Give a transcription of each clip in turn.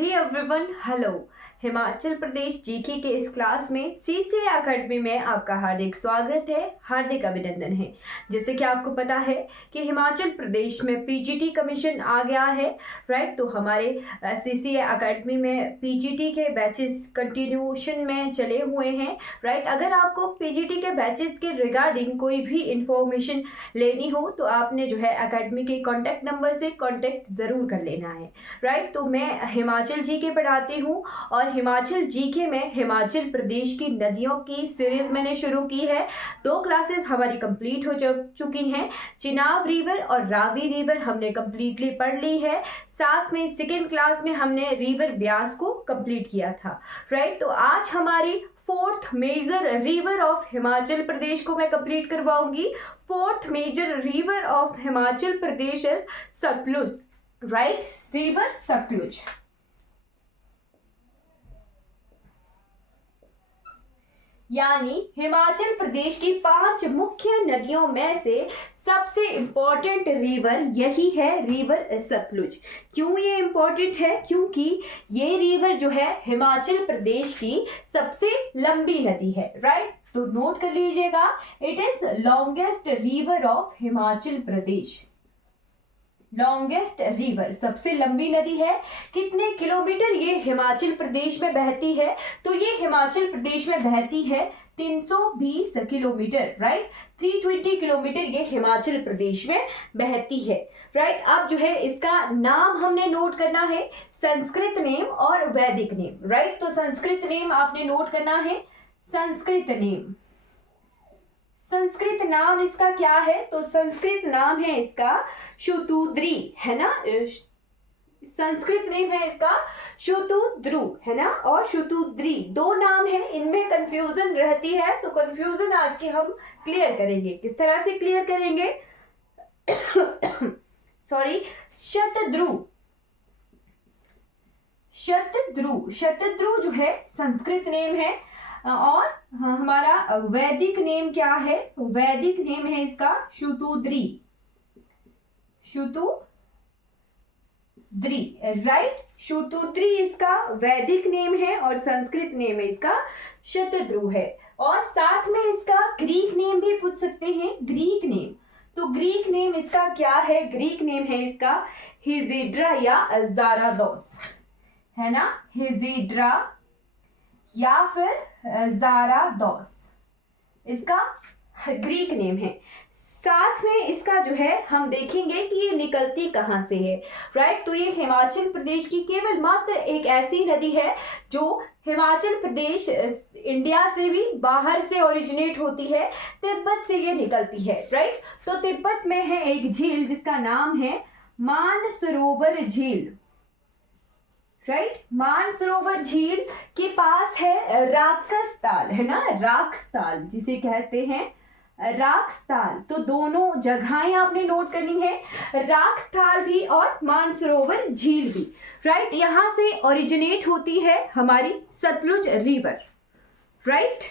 हे everyone, hello. Himachal Pradesh GK के इस class में सीसीए एकेडमी में आपका हार्दिक स्वागत है, हार्दिक अभिनंदन है। जैसे कि आपको पता है कि हिमाचल प्रदेश में पीजीटी कमीशन आ गया है, राइट। तो हमारे सीसीए एकेडमी में पीजीटी के बैचेस कंटिन्यूशन में चले हुए हैं, राइट। अगर आपको पीजीटी के बैचेस के रिगार्डिंग कोई भी इंफॉर्मेशन लेनी हो तो आपने जो है एकेडमी के कॉन्टैक्ट नंबर से कॉन्टैक्ट ज़रूर कर लेना है, राइट। तो मैं हिमाचल जीके पढ़ाती हूँ और हिमाचल जीके में हिमाचल प्रदेश की नदियों की सीरीज मैंने शुरू की है। 2 क्लासेस हमारी कंप्लीट हो चुकी हैं। चिनाब रिवर और रावी रिवर हमने कंप्लीटली पढ़ ली है। साथ में सेकेंड क्लास में हमने रिवर ब्यास को कंप्लीट किया था, राइट। तो आज हमारी 4th major river of Himachal Pradesh को मैं कंप्लीट करवाऊंगी। 4th major river of Himachal Pradesh is Satluj, right, river Satluj. यानी हिमाचल प्रदेश की 5 मुख्य नदियों में से सबसे इंपॉर्टेंट रिवर यही है, रिवर सतलुज। क्यों ये इंपॉर्टेंट है? क्योंकि ये रिवर जो है हिमाचल प्रदेश की सबसे लंबी नदी है, राइट। तो नोट कर लीजिएगा, it is longest river of Himachal Pradesh. Longest river, सबसे लंबी नदी है। कितने किलोमीटर ये हिमाचल प्रदेश में बहती है? तो ये हिमाचल प्रदेश में बहती है 320 किलोमीटर, राइट। 320 किलोमीटर ये हिमाचल प्रदेश में बहती है, राइट। अब जो है इसका नाम हमने नोट करना है, संस्कृत नेम और वैदिक नेम, राइट। तो संस्कृत नेम आपने नोट करना है, संस्कृत नेम। संस्कृत नाम इसका क्या है? तो संस्कृत नाम है इसका शुतुद्री, है ना। संस्कृत नेम है इसका शुतुद्रु, है ना, और शुतुद्री 2 नाम है। इनमें कंफ्यूजन रहती है, तो कंफ्यूजन आज की हम क्लियर करेंगे। किस तरह से क्लियर करेंगे? सॉरी, शतद्रु, शतद्रु, शतद्रु जो है संस्कृत नेम है। और हमारा वैदिक नेम क्या है? वैदिक नेम है इसका शुतुद्री, शुतुद्री, राइट। शुतुद्री इसका वैदिक नेम है और संस्कृत नेम है इसका शतद्रु है। और साथ में इसका ग्रीक नेम भी पूछ सकते हैं, ग्रीक नेम। तो ग्रीक नेम इसका क्या है? ग्रीक नेम है इसका हिजिड्रा या ज़ारादोस, है ना, हिजिड्रा या फिर ज़ारादोस, इसका ग्रीक नेम है। साथ में इसका जो है हम देखेंगे कि ये निकलती कहाँ से है, राइट। तो ये हिमाचल प्रदेश की केवल मात्र एक ऐसी नदी है जो हिमाचल प्रदेश इंडिया से भी बाहर से ओरिजिनेट होती है, तिब्बत से ये निकलती है, राइट। तो तिब्बत में है एक झील जिसका नाम है मानसरोवर झील, राइट। मानसरोवर झील के पास है राक्षसताल, है ना, राक्षसताल जिसे कहते हैं राक्षसताल। तो दोनों जगहें आपने नोट करनी है, राक्षसताल भी और मानसरोवर झील भी, राइट। यहां से ओरिजिनेट होती है हमारी सतलुज रिवर, राइट।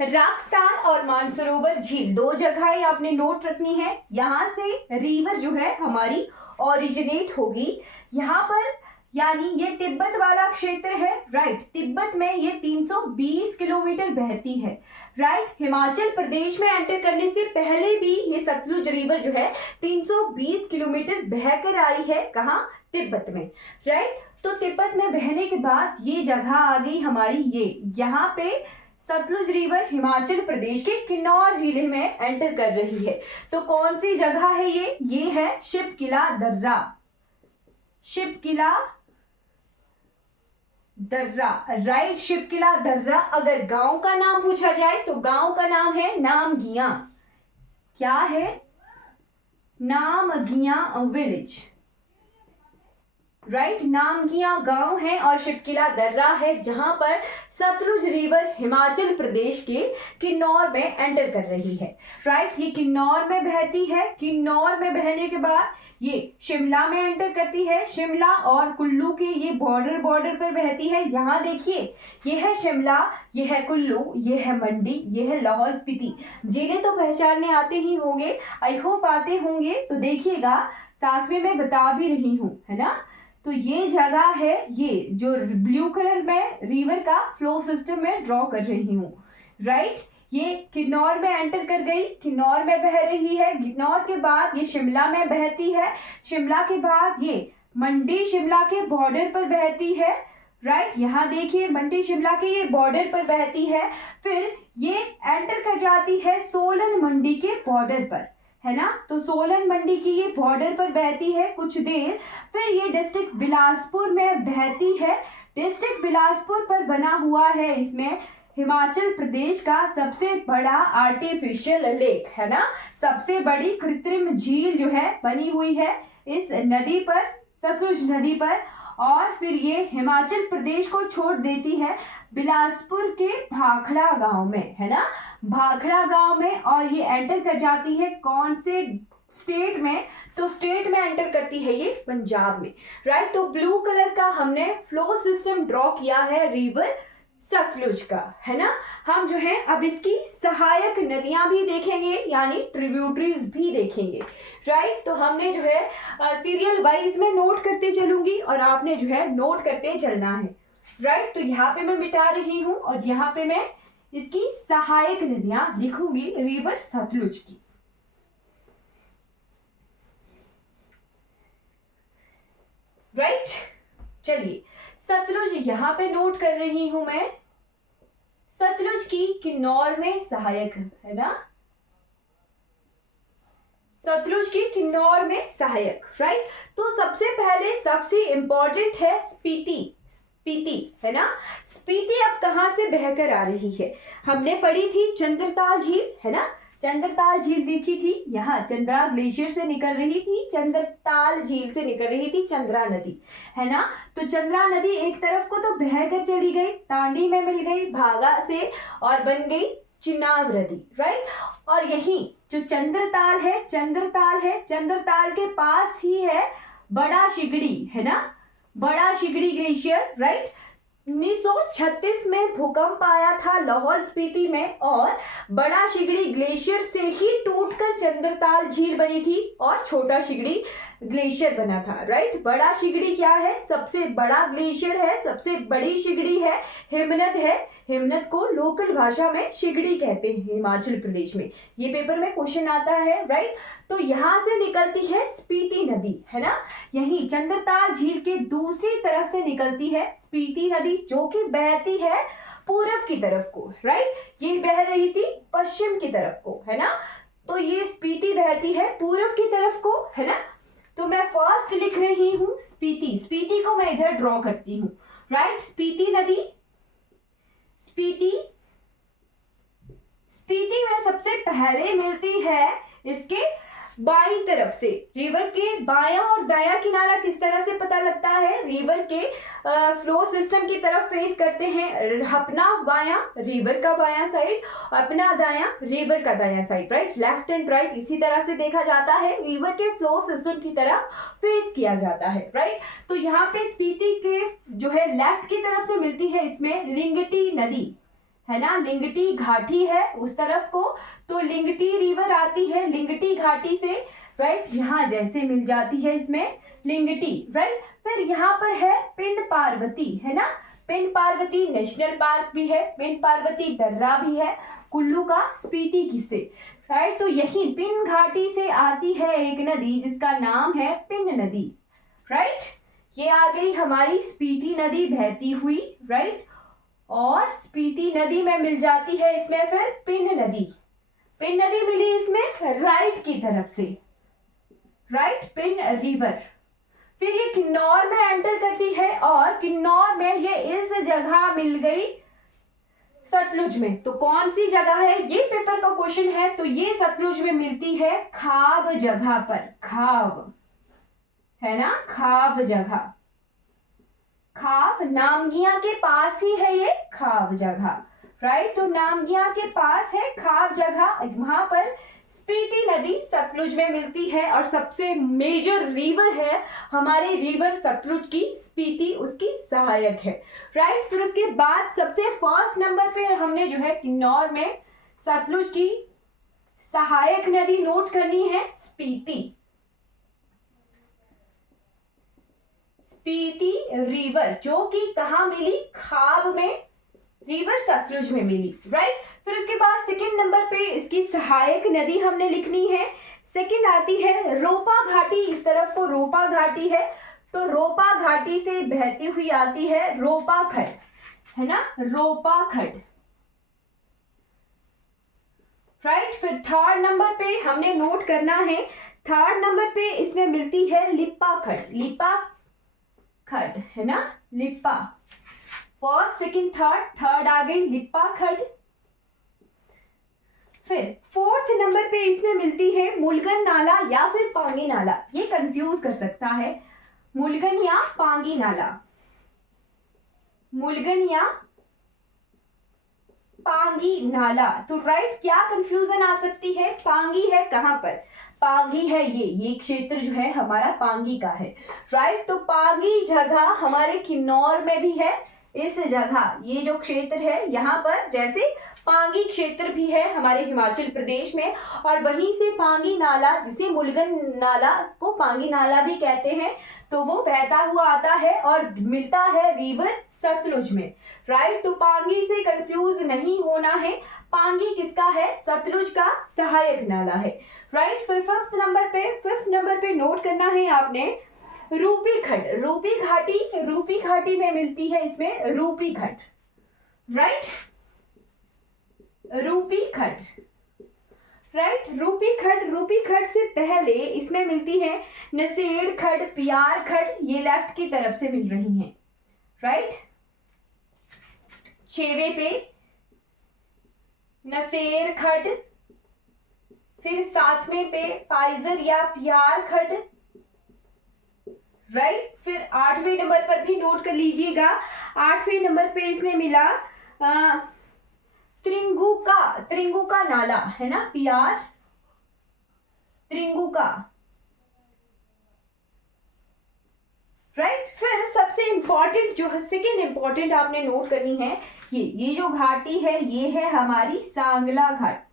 राक्षसताल और मानसरोवर झील 2 जगहें आपने नोट रखनी है। यहां से रिवर जो है हमारी ओरिजिनेट होगी यहाँ पर, यानी ये तिब्बत वाला क्षेत्र है, राइट। तिब्बत में ये 320 किलोमीटर बहती है, राइट। हिमाचल प्रदेश में एंटर करने से पहले भी ये सतलुज रिवर जो है 320 किलोमीटर बहकर आई है, कहाँ? तिब्बत में, राइट। तो तिब्बत में बहने के बाद ये जगह आ गई हमारी, ये यहाँ पे सतलुज रिवर हिमाचल प्रदेश के किन्नौर जिले में एंटर कर रही है। तो कौन सी जगह है ये है शिपकिला दर्रा, शिपकिला दर्रा, राइट। शिपकिला दर्रा। अगर गांव का नाम पूछा जाए तो गांव का नाम है नामगिया, क्या है? Namgia village, right. नामगिया गांव है और शिपकिला दर्रा है जहां पर सतलुज रिवर हिमाचल प्रदेश के किन्नौर में एंटर कर रही है, राइट। ये किन्नौर में बहती है। किन्नौर में बहने के बाद ये शिमला में एंटर करती है। शिमला और कुल्लू के ये बॉर्डर पर बहती है। यहाँ देखिए, ये है शिमला, ये है कुल्लू, ये है मंडी, ये है लाहौल स्पीति। जिले तो पहचानने आते ही होंगे, आई होप आते होंगे। तो देखिएगा, साथ में मैं बता भी रही हूँ, है ना। तो ये जगह है, ये जो ब्लू कलर में रिवर का फ्लो सिस्टम में ड्रॉ कर रही हूँ, राइट। ये किन्नौर में एंटर कर गई, किन्नौर में बह रही है, किन्नौर के बाद ये शिमला में बहती है, शिमला के बाद ये मंडी शिमला के बॉर्डर पर बहती है, राइट। यहाँ देखिए मंडी शिमला के ये बॉर्डर पर बहती है, फिर ये एंटर कर जाती है सोलन मंडी के बॉर्डर पर, है ना। तो सोलन मंडी की ये बॉर्डर पर बहती है कुछ देर, फिर ये डिस्ट्रिक्ट बिलासपुर में बहती है। डिस्ट्रिक्ट बिलासपुर पर बना हुआ है इसमें हिमाचल प्रदेश का सबसे बड़ा आर्टिफिशियल लेक, है ना। सबसे बड़ी कृत्रिम झील जो है बनी हुई है इस नदी पर, सतलुज नदी पर। और फिर ये हिमाचल प्रदेश को छोड़ देती है बिलासपुर के भाखड़ा गांव में, है ना, भाखड़ा गांव में। और ये एंटर कर जाती है कौन से स्टेट में, तो स्टेट में एंटर करती है ये पंजाब में, राइट। तो ब्लू कलर का हमने फ्लो सिस्टम ड्रॉ किया है रिवर सतलुज का, है ना। हम जो है अब इसकी सहायक नदियां भी देखेंगे, यानी ट्रिब्यूटरीज भी देखेंगे, राइट। तो हमने जो है सीरियल वाइज में नोट करते चलूंगी और आपने जो है नोट करते चलना है, राइट। तो यहाँ पे मैं मिटा रही हूँ और यहाँ पे मैं इसकी सहायक नदियां लिखूंगी रिवर सतलुज की। राइट, चलिए सतलुज यहाँ पे नोट कर रही हूं मैं, सतलुज की किन्नौर में सहायक, है ना, सतलुज की किन्नौर में सहायक, राइट। तो सबसे पहले सबसे इंपॉर्टेंट है स्पीति, स्पीति, है ना। स्पीति अब कहां से बहकर आ रही है, हमने पढ़ी थी चंद्रताल झील, है ना, चंद्रताल झील देखी थी, यहाँ चंद्रा ग्लेशियर से निकल रही थी, चंद्रताल झील से निकल रही थी चंद्रा नदी, है ना। तो चंद्रा नदी एक तरफ को तो बहकर चली गई, तांडी में मिल गई भागा से और बन गई चिनाब नदी, राइट। और यही जो चंद्रताल है, चंद्रताल है, चंद्रताल के पास ही है बड़ा शिगड़ी, है ना, बड़ा शिगड़ी ग्लेशियर, राइट। 1936 में भूकंप आया था लाहौल स्पीति में और बड़ा शिगड़ी ग्लेशियर से ही टूटकर चंद्रताल झील बनी थी और छोटा शिगड़ी ग्लेशियर बना था, राइट। बड़ा शिगड़ी क्या है, सबसे बड़ा ग्लेशियर है, सबसे बड़ी शिगड़ी है, हिमनद है, हिमनद को लोकल भाषा में शिगड़ी कहते हैं हिमाचल प्रदेश में, ये पेपर में क्वेश्चन आता है, राइट। तो यहाँ से निकलती है स्पीति नदी, है ना, यही चंद्रताल झील के दूसरी तरफ से निकलती है स्पीति नदी, जो कि बहती है पूरब की तरफ को, राइट। ये बह रही थी पश्चिम की तरफ को, है ना। तो ये स्पीति बहती है पूरब की तरफ को, है ना। तो मैं फर्स्ट लिख रही हूँ स्पीति, स्पीति को मैं इधर ड्रॉ करती हूँ, राइट। स्पीति नदी, स्पीति, स्पीति में सबसे पहले मिलती है इसके बाईं तरफ से, रिवर के बायां और दायां किनारा किस तरह से पता लगता है, रिवर के फ्लो सिस्टम की तरफ फेस करते हैं, अपना बायां रिवर का बायां साइड, अपना दायां रिवर का दायां side, right, left and right इसी तरह से देखा जाता है, रिवर के फ्लो सिस्टम की तरफ फेस किया जाता है, राइट। तो यहाँ पे स्पीति के जो है लेफ्ट की तरफ से मिलती है इसमें लिंगटी नदी, है ना, लिंगटी घाटी है उस तरफ को, तो लिंगटी रिवर आती है लिंगटी घाटी से, राइट, यहाँ जैसे मिल जाती है इसमें लिंगटी, राइट। फिर यहाँ पर है पिंड पार्वती, है ना, पिंड पार्वती नेशनल पार्क भी है, पिंड पार्वती दर्रा भी है, कुल्लू का स्पीति किससे, राइट। तो यही पिंड घाटी से आती है एक नदी जिसका नाम है पिंड नदी, राइट। ये आ गई हमारी स्पीति नदी बहती हुई, राइट। और स्पीति नदी में मिल जाती है इसमें फिर पिंड नदी, पिंड नदी मिली इसमें राइट की तरफ से, राइट, पिंड रिवर। फिर ये किन्नौर में एंटर करती है और किन्नौर में ये इस जगह मिल गई सतलुज में। तो कौन सी जगह है, ये पेपर का क्वेश्चन है। तो ये सतलुज में मिलती है खाब जगह पर, खाब, है ना, खाब जगह, खाब नामगिया के पास ही है ये खाब जगह, राइट। तो नामगिया के पास है खाब जगह, वहां पर स्पीति नदी सतलुज में मिलती है और सबसे मेजर रिवर है हमारे रिवर सतलुज की, स्पीति उसकी सहायक है, राइट। फिर उसके बाद सबसे फर्स्ट नंबर पे हमने जो है किन्नौर में सतलुज की सहायक नदी नोट करनी है स्पीति, स्पीति रिवर, जो कि कहाँ मिली, खाब में, रिवर सतलुज में मिली, राइट। फिर उसके बाद सेकंड नंबर पे इसकी सहायक नदी हमने लिखनी है। सेकंड आती है रोपा घाटी, इस तरफ को रोपा घाटी है, तो रोपा घाटी से बहती हुई आती है रोपा खड, है ना, रोपा खड, राइट। फिर थर्ड नंबर पे हमने नोट करना है, थर्ड नंबर पे इसमें मिलती है लिप्पा खड, लिप्पा खड, है ना, Lippa, first second third, third आ गई लिप्पा खड। फिर फोर्थ नंबर पे इसमें मिलती है मुलगन नाला या फिर पांगी नाला, ये कंफ्यूज कर सकता है, मुलगन या पांगी नाला, मुलगन या पांगी नाला, तो राइट, क्या कंफ्यूजन आ सकती है, पांगी है कहां पर, पांगी है ये क्षेत्र जो है हमारा पांगी का है, राइट। तो पांगी जगह हमारे किन्नौर में भी है, इस जगह ये जो क्षेत्र है यहाँ पर, जैसे पांगी क्षेत्र भी है हमारे हिमाचल प्रदेश में, और वहीं से पांगी नाला, जिसे मुलगन नाला को पांगी नाला भी कहते हैं, तो वो बहता हुआ आता है और मिलता है रिवर सतलुज में, राइट। तो पांगी से कंफ्यूज नहीं होना है, पांगी किसका है, सतलुज का सहायक नाला है, राइट। फिर फिफ्थ नंबर पे नोट करना है आपने रूपी खड, रूपी घाटी, रूपी घाटी में मिलती है इसमें रूपी खड, राइट, रूपी खड, राइट, रूपी खड से पहले इसमें मिलती है नसेड़ खड, पियार खड, ये लेफ्ट की तरफ से मिल रही हैं, राइट। छेवे पे नसेर खड, फिर सातवें पे पाइजर या पियार खड, राइट। फिर आठवें नंबर पर भी नोट कर लीजिएगा, आठवें नंबर पे इसमें मिला त्रिंगुका नाला, है ना, पियार त्रिंगुका, राइट। फिर सबसे इंपॉर्टेंट जो है, सेकेंड इंपॉर्टेंट आपने नोट करनी है, ये जो घाटी है ये है हमारी सांगला घाटी,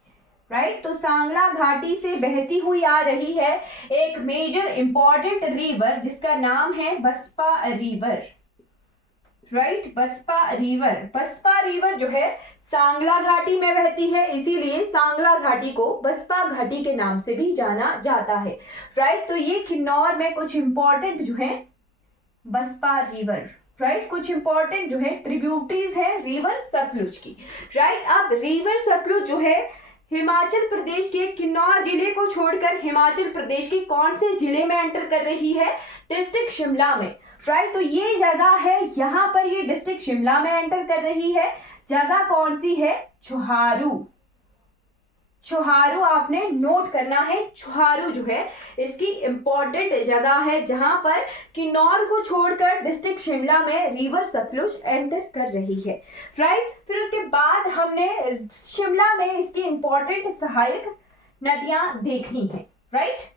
राइट। तो सांगला घाटी से बहती हुई आ रही है एक मेजर इंपॉर्टेंट रिवर, जिसका नाम है Baspa river, right, Baspa river जो है सांगला घाटी में बहती है, इसीलिए सांगला घाटी को बसपा घाटी के नाम से भी जाना जाता है, राइट। तो ये किन्नौर में कुछ इंपॉर्टेंट जो है बसपा रिवर, राइट, कुछ इंपॉर्टेंट जो है ट्रिब्यूटरीज है रिवर सतलुज की, राइट। अब रिवर सतलुज जो है हिमाचल प्रदेश के किन्नौर जिले को छोड़कर हिमाचल प्रदेश के कौन से जिले में एंटर कर रही है, डिस्ट्रिक्ट शिमला में, राइट। तो ये जगह है, यहाँ पर ये डिस्ट्रिक्ट शिमला में एंटर कर रही है, जगह कौन सी है, छुहारू, छुहारू आपने नोट करना है, छुहारू जो है इसकी इंपॉर्टेंट जगह है, जहां पर किन्नौर को छोड़कर डिस्ट्रिक्ट शिमला में रिवर सतलुज एंटर कर रही है, राइट। फिर उसके बाद हमने शिमला में इसकी इंपॉर्टेंट सहायक नदियां देखनी है, राइट।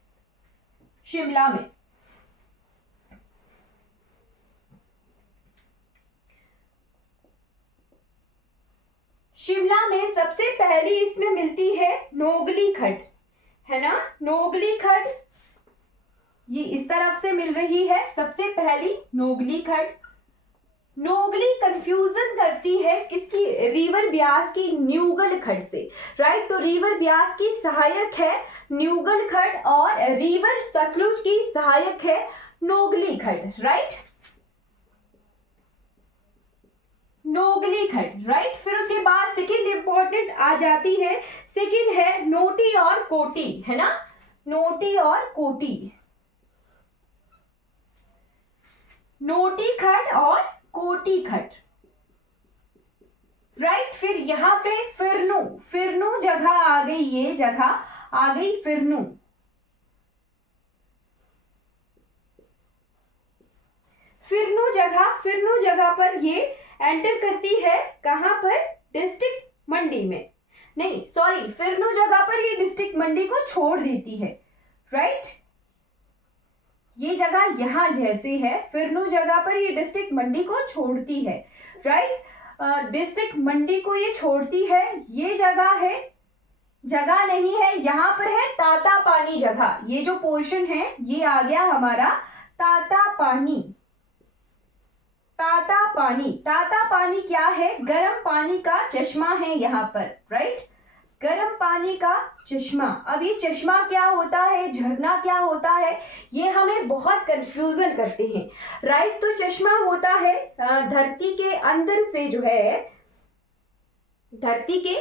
शिमला में सबसे पहली इसमें मिलती है नोगली खड, है ना, नोगली खड, ये इस तरफ से मिल रही है सबसे पहली नोगली खड। नोगली कंफ्यूजन करती है किसकी, रिवर ब्यास की न्यूगल खड से, राइट। तो रिवर ब्यास की सहायक है न्यूगल खड और रिवर सतलुज की सहायक है नोगली खड, राइट, नोगली खड, राइट। फिर उसके बाद सेकंड इंपॉर्टेंट आ जाती है, सेकंड है नोटी और कोटी, है ना, नोटी और कोटी, नोटी खड और कोटी खड, राइट। फिर यहाँ पे फिरनू जगह आ गई, ये जगह आ गई फिरनू, फिरनू जगह पर ये एंटर करती है, कहां पर, डिस्ट्रिक्ट मंडी में, नहीं सॉरी, फिरनू जगह पर ये डिस्ट्रिक्ट मंडी को छोड़ देती है, राइट। ये जगह यहां जैसे है, फिरनू जगह पर ये डिस्ट्रिक्ट मंडी को छोड़ती है, राइट, डिस्ट्रिक्ट मंडी को ये छोड़ती है, ये जगह है, जगह नहीं है, यहां पर है ताता पानी जगह, ये जो पोर्शन है ये आ गया हमारा ताता पानी, ताता पानी, ताता पानी क्या है? गर्म पानी का चश्मा है यहाँ पर, राइट? गर्म पानी का चश्मा। अब ये चश्मा क्या होता है, झरना क्या होता है, ये हमें बहुत कंफ्यूजन करते हैं, राइट? तो चश्मा होता है धरती के अंदर से जो है, धरती के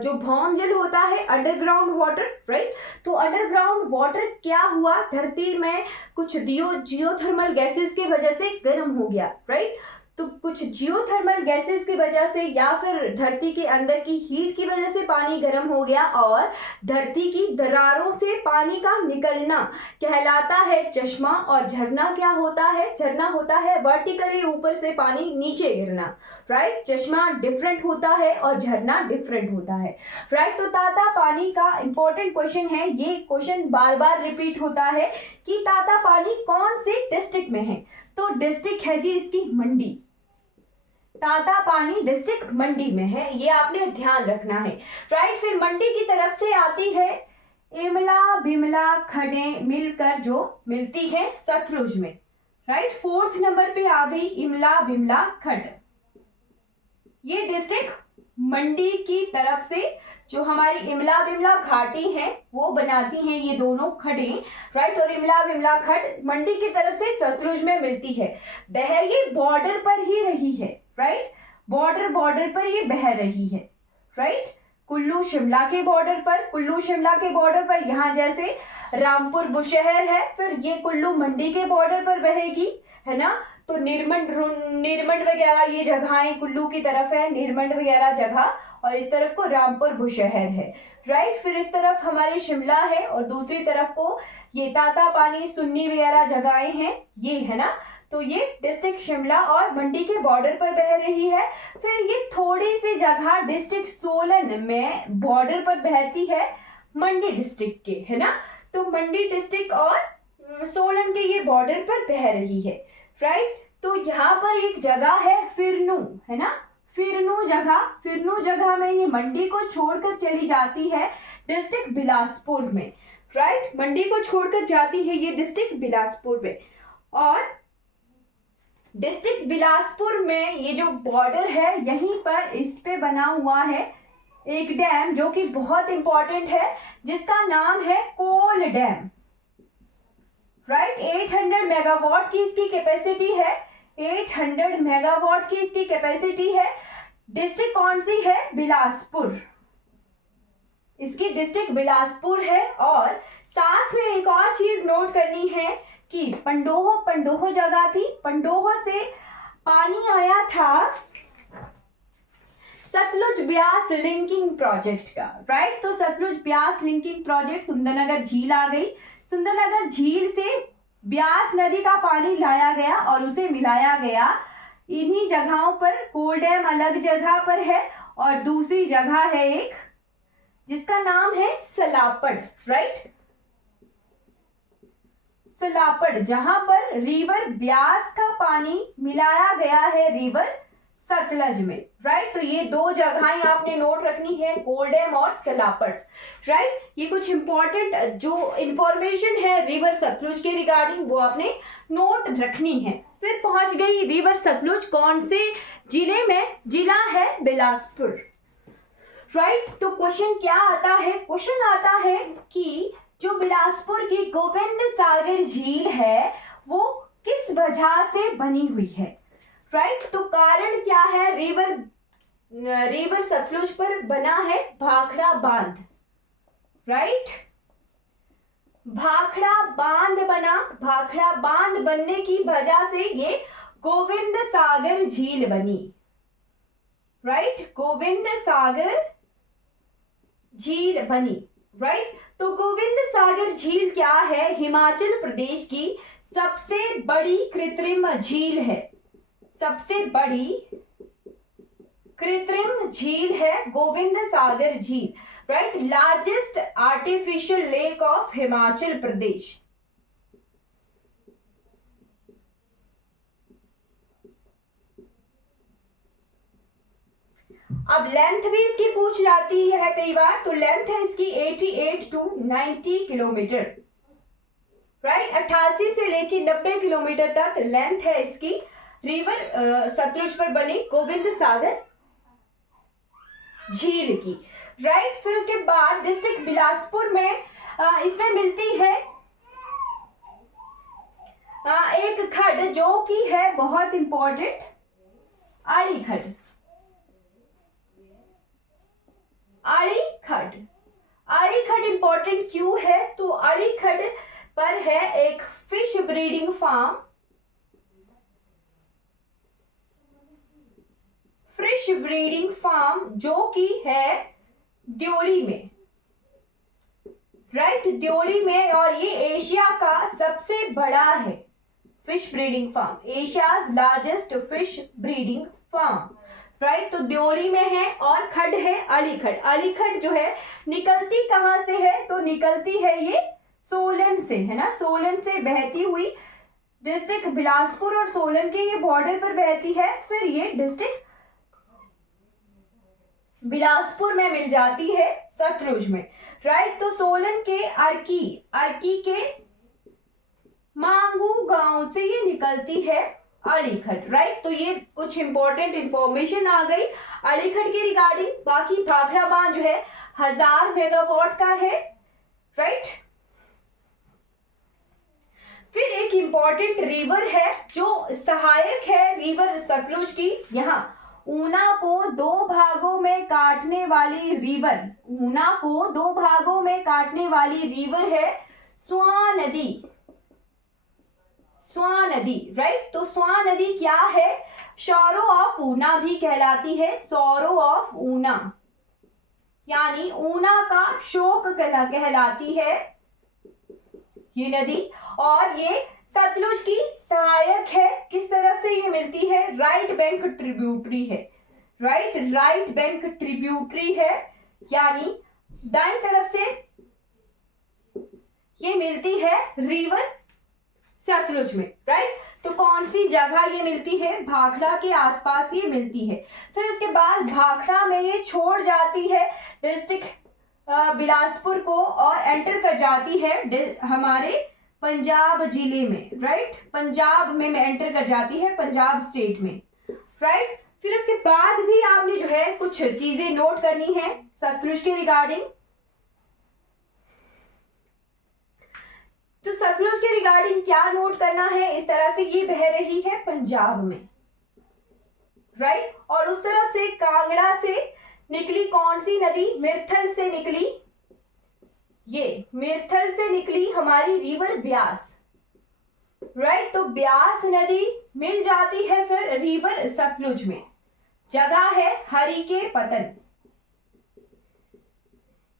जो भौम जल होता है, अंडरग्राउंड वाटर, राइट? तो अंडरग्राउंड वाटर क्या हुआ, धरती में कुछ जियोथर्मल गैसेस की वजह से गर्म हो गया, राइट? तो कुछ जियोथर्मल गैसेस की वजह से या फिर धरती के अंदर की हीट की वजह से पानी गर्म हो गया और धरती की दरारों से पानी का निकलना कहलाता है चश्मा। और झरना क्या होता है? झरना होता है वर्टिकली ऊपर से पानी नीचे गिरना, राइट? चश्मा डिफरेंट होता है और झरना डिफरेंट होता है, राइट? तो ताता पानी का इंपॉर्टेंट क्वेश्चन है, ये क्वेश्चन बार बार रिपीट होता है कि ताता पानी कौन से डिस्ट्रिक्ट में है? तो डिस्ट्रिक्ट है जी इसकी मंडी। ताता पानी डिस्ट्रिक्ट मंडी में है, ये आपने ध्यान रखना है, राइट? फिर मंडी की तरफ से आती है इमला बिमला खडें मिलकर जो मिलती है सतलुज में, राइट? 4th नंबर पे आ गई इमला बिमला खड। ये डिस्ट्रिक्ट मंडी की तरफ से जो हमारी इमला बिमला घाटी है वो बनाती हैं ये दोनों खडें, राइट? और इमला बिमला खड मंडी की तरफ से सतलुज में मिलती है। बह ये बॉर्डर पर ही रही है, राइट? बॉर्डर पर ये बह रही है, राइट? कुल्लू शिमला के बॉर्डर पर, कुल्लू शिमला के बॉर्डर पर यहाँ जैसे रामपुर बुशहर है, फिर ये कुल्लू मंडी के बॉर्डर पर बहेगी, है ना? तो निरमंड वगैरह ये जगहें कुल्लू की तरफ है, निरमंड वगैरह जगह, और इस तरफ को रामपुर बुशहर है, राइट? फिर इस तरफ हमारी शिमला है और दूसरी तरफ को ये ताता पानी सुन्नी वगैरह जगहें हैं, ये है ना? तो ये डिस्ट्रिक्ट शिमला और मंडी के बॉर्डर पर बह रही है। फिर ये थोड़ी सी जगह डिस्ट्रिक्ट सोलन में बॉर्डर पर बहती है मंडी डिस्ट्रिक्ट के, है ना? तो मंडी डिस्ट्रिक्ट और सोलन के ये बॉर्डर पर बह रही है, राइट? तो यहाँ पर एक जगह है फिरनू, है ना? फिरनू जगह में ये मंडी को छोड़कर चली जाती है डिस्ट्रिक्ट बिलासपुर में, राइट? मंडी को छोड़कर जाती है ये डिस्ट्रिक्ट बिलासपुर में। और डिस्ट्रिक्ट बिलासपुर में ये जो बॉर्डर है यहीं पर इस पे बना हुआ है एक डैम जो कि बहुत इंपॉर्टेंट है, जिसका नाम है कोल डैम, राइट? 800 मेगावाट की इसकी कैपेसिटी है, 800 मेगावाट की इसकी कैपेसिटी है। डिस्ट्रिक्ट कौन सी है? बिलासपुर, इसकी डिस्ट्रिक्ट बिलासपुर है। और साथ में एक और चीज नोट करनी है कि पंडोह जगह थी, पंडोह से पानी आया था सतलुज ब्यास लिंकिंग प्रोजेक्ट का, राइट? तो सतलुज ब्यास लिंकिंग प्रोजेक्ट, सुंदरनगर झील आ गई, सुंदरनगर झील से ब्यास नदी का पानी लाया गया और उसे मिलाया गया इन्हीं जगहों पर। कोल डैम अलग जगह पर है और दूसरी जगह है एक जिसका नाम है सलापड़, राइट? सलापड़, जहां पर रिवर ब्यास का पानी मिलाया गया है रिवर सतलज में, राइट? तो ये दो जगहें आपने नोट रखनी है, कोल डैम और सलापड़, राइट? ये कुछ इंपॉर्टेंट जो इंफॉर्मेशन है रिवर सतलुज के रिगार्डिंग वो आपने नोट रखनी है। फिर पहुंच गई रिवर सतलुज कौन से जिले में? जिला है बिलासपुर, राइट? तो क्वेश्चन क्या आता है? क्वेश्चन आता है कि जो बिलासपुर की गोविंद सागर झील है वो किस वजह से बनी हुई है, राइट? तो कारण क्या है? रिवर सतलुज पर बना है भाखड़ा बांध, राइट? भाखड़ा बांध बना, भाखड़ा बांध बनने की वजह से ये गोविंद सागर झील बनी, राइट? गोविंद सागर झील बनी, राइट? तो गोविंद सागर झील क्या है? हिमाचल प्रदेश की सबसे बड़ी कृत्रिम झील है, सबसे बड़ी कृत्रिम झील है गोविंद सागर झील, right? Largest artificial lake of Himachal Pradesh. अब लेंथ भी इसकी पूछ जाती है कई बार, तो लेंथ है इसकी 88 to 90 किलोमीटर, राइट? 88 से लेके 90 किलोमीटर तक लेंथ है इसकी, रिवर सतलुज पर बने गोविंद सागर झील की, राइट। फिर उसके बाद डिस्ट्रिक्ट बिलासपुर में इसमें मिलती है एक खड्ड जो कि है बहुत इंपॉर्टेंट, आड़ी खड्ड। आड़ी खड्ड, आड़ी खड्ड इंपॉर्टेंट क्यों है? तो आड़ी खड्ड पर है एक fish breeding farm, fish breeding farm जो कि है द्योली में, राइट, द्योली में। और ये एशिया का सबसे बड़ा है fish breeding farm, Asia's largest fish breeding farm, right. तो द्योली में है और खड्ड है अलीखड्ड। अलीखड्ड जो है निकलती कहां से है? तो निकलती है ये सोलन से, है ना, सोलन से बहती हुई डिस्ट्रिक्ट बिलासपुर और सोलन के ये बॉर्डर पर बहती है। फिर ये डिस्ट्रिक्ट बिलासपुर में मिल जाती है सतलुज में, राइट। तो सोलन के अर्की के मांगू गांव से ये निकलती है अलीखड्ड, राइट। तो ये कुछ इंपॉर्टेंट इंफॉर्मेशन आ गई अलीखड्ड के रिगार्डिंग। बाकी भाखड़ा बांध जो है 1000 मेगावाट का है, राइट। फिर एक इंपॉर्टेंट रिवर है जो सहायक है रिवर सतलुज की, यहाँ ऊना को 2 भागों में काटने वाली रिवर, ऊना को 2 भागों में काटने वाली रिवर है स्वां नदी, स्वां नदी, राइट। तो स्वां नदी क्या है? सौरो ऑफ ऊना भी कहलाती है, सौरो ऑफ ऊना, यानी ऊना का शोक कहलाती है ये नदी। और ये सतलुज की सहायक है। किस तरफ से ये मिलती है? राइट बैंक ट्रिब्यूटरी है, राइट बैंक ट्रिब्यूटरी है, यानी दाईं तरफ से ये मिलती है रिवर सतलुज में, राइट। तो कौन सी जगह ये मिलती है? भाखड़ा के आसपास ये मिलती है। फिर उसके बाद भाखड़ा में ये छोड़ जाती है डिस्ट्रिक्ट बिलासपुर को और एंटर कर जाती है हमारे पंजाब जिले में, राइट, पंजाब में एंटर कर जाती है, पंजाब स्टेट में, राइट। फिर उसके बाद भी आपने जो है कुछ चीजें नोट करनी है सतलुज के रिगार्डिंग। तो सतलुज के रिगार्डिंग क्या नोट करना है? इस तरह से ये बह रही है पंजाब में, राइट। और उस तरफ से कांगड़ा से निकली कौन सी नदी? मिर्थल से निकली, ये मिर्थल से निकली हमारी रिवर ब्यास, राइट। तो ब्यास नदी मिल जाती है फिर रिवर सतलुज में। जगह है हरिके पतन,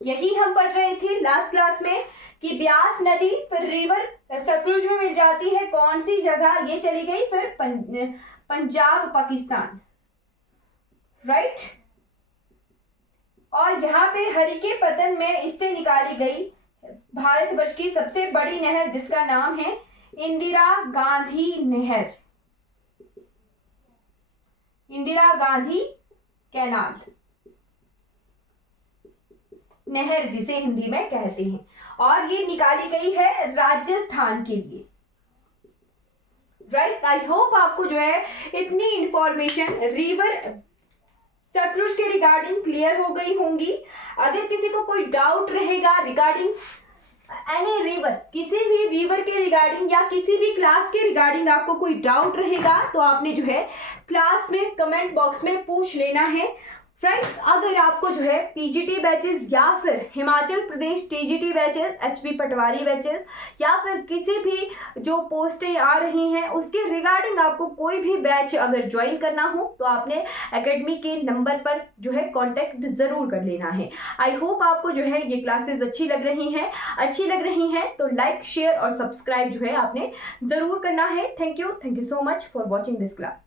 यही हम पढ़ रहे थे लास्ट क्लास में कि ब्यास नदी फिर रिवर सतलुज में मिल जाती है। कौन सी जगह? ये चली गई फिर पंजाब पाकिस्तान, राइट। और यहाँ पे हरिके पतन में इससे निकाली गई भारतवर्ष की सबसे बड़ी नहर जिसका नाम है इंदिरा गांधी नहर, इंदिरा गांधी कैनाल, नहर जिसे हिंदी में कहते हैं। और ये निकाली गई है राजस्थान के लिए, राइट। आई होप आपको जो है इतनी इंफॉर्मेशन रिवर सतलुज के रिगार्डिंग क्लियर हो गई होंगी। अगर किसी को कोई डाउट रहेगा रिगार्डिंग एनी रिवर, किसी भी रिवर के रिगार्डिंग या किसी भी क्लास के रिगार्डिंग आपको कोई डाउट रहेगा तो आपने जो है क्लास में कमेंट बॉक्स में पूछ लेना है, राइट। अगर आपको जो है पीजीटी बैचेस या फिर Himachal Pradesh TGT batches, HP पटवारी बैचेस या फिर किसी भी जो पोस्टें आ रही हैं उसके रिगार्डिंग आपको कोई भी बैच अगर ज्वाइन करना हो तो आपने एकेडमी के नंबर पर जो है कांटेक्ट जरूर कर लेना है। आई होप आपको जो है ये क्लासेस अच्छी लग रही हैं तो लाइक शेयर और सब्सक्राइब जो है आपने जरूर करना है। Thank you so much for watching this class.